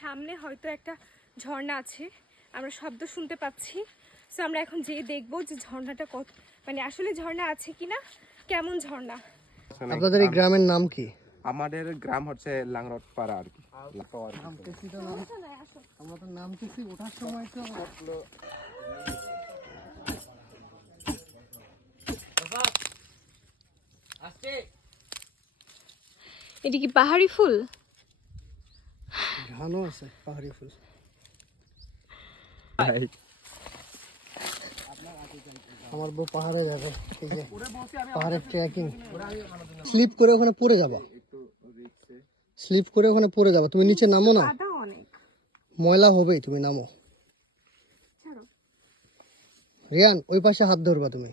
সামনে হয়তো একটা ঝর্ণা আছে, আমরা শব্দ শুনতে পাচ্ছি। সো আমরা এখন যেয়ে দেখবো যে ঝর্ণাটা কত, মানে আসলে ঝর্ণা আছে কিনা, কেমন ঝর্ণা। আপনাদের এই গ্রামের নাম কি? আমাদের গ্রাম হচ্ছে লাংরট পাড়া আর কি। আমরা তো নামতেছি, ওঠার সময় তো এটা কি পাহাড়ি ফুল? ঘানও আছে পাহাড়ি ফুল। আমার বউ পাহাড়ে যাবে, ঠিক আছে, পাহাড়ের ট্রেকিং। স্লিপ করে ওখানে পড়ে যাবা, স্লিপ করে ওখানে পড়ে যাবা। তুমি নিচে নামো না, ময়লা হবেই, তুমি নামো। রিয়ান ওই পাশে হাত ধরবা তুমি।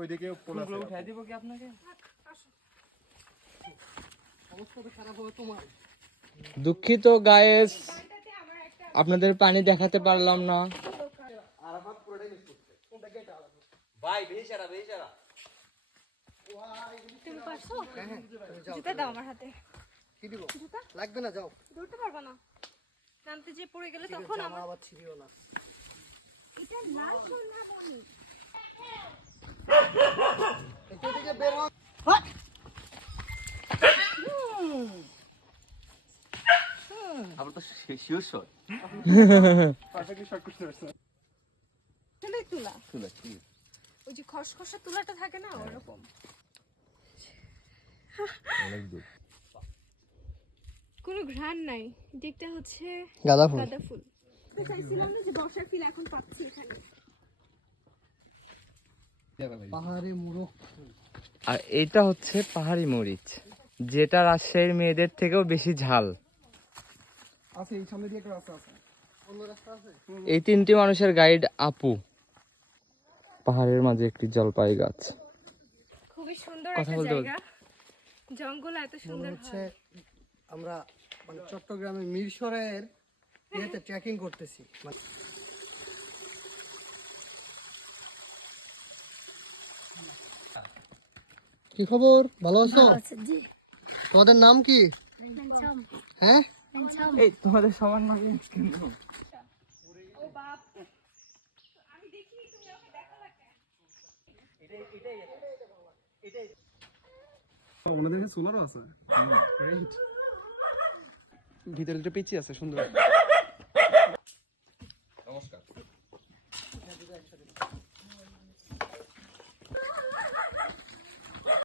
ওইদিকে উঠাই দিব কি আপনাকে? দুঃখিত গায়েস, আপনাদের পানি দেখাতে পারলাম না। তুমি পারছো? জুতা দাও আমার হাতে। কি দিব? লাগবে না, যাও। ধরতে পারবা না, নামতে যে পড়ে গেলে তখন আমার আবার ছিড়িও না। এটা লাল সোনা বনি। এদিকে বের হও। আবার তো শিওর শট। পারফেক্টলি শট করতে পারছো। চলে তুলা, তুলা কি? ওই যে খসখসা তুলাটা থাকে না, ওরকম। অনেক দূর। কোনো ঘ্রাণ নাই, দেখতে হচ্ছে গাঁদা ফুল। গাঁদা ফুল। চাইছিলাম না যে বর্ষার ফিল এখন পাচ্ছি এখানে। পাহাড়ি মুরগ। আর এটা হচ্ছে পাহাড়ি মরিচ, যেটা রাজশাহীর মেয়েদের থেকেও বেশি ঝাল। আছে এই সামনে দিয়ে একটা রাস্তা আছে। অন্য রাস্তা আছে? এই তিনটি মানুষের গাইড আপু। পাহাড়ের মাঝে একটি জলপাই গাছ। খুবই সুন্দর কথা একটা বলতে জায়গা, জঙ্গল এত মনে সুন্দর হচ্ছে হয়। আমরা মানে চট্টগ্রামের মিরসরাইয়ের ইয়েতে ট্রেকিং করতেছি। কি খবর, ভালো আছো? তোমাদের নাম কি? হ্যাঁ, এই তোমাদের সবার নাম ও বাপ, আমি দেখি তুমি ওকে দেখা লাগে। ওনাদের সোলারও আছে। ভিতরে একটা পিচি আছে সুন্দর।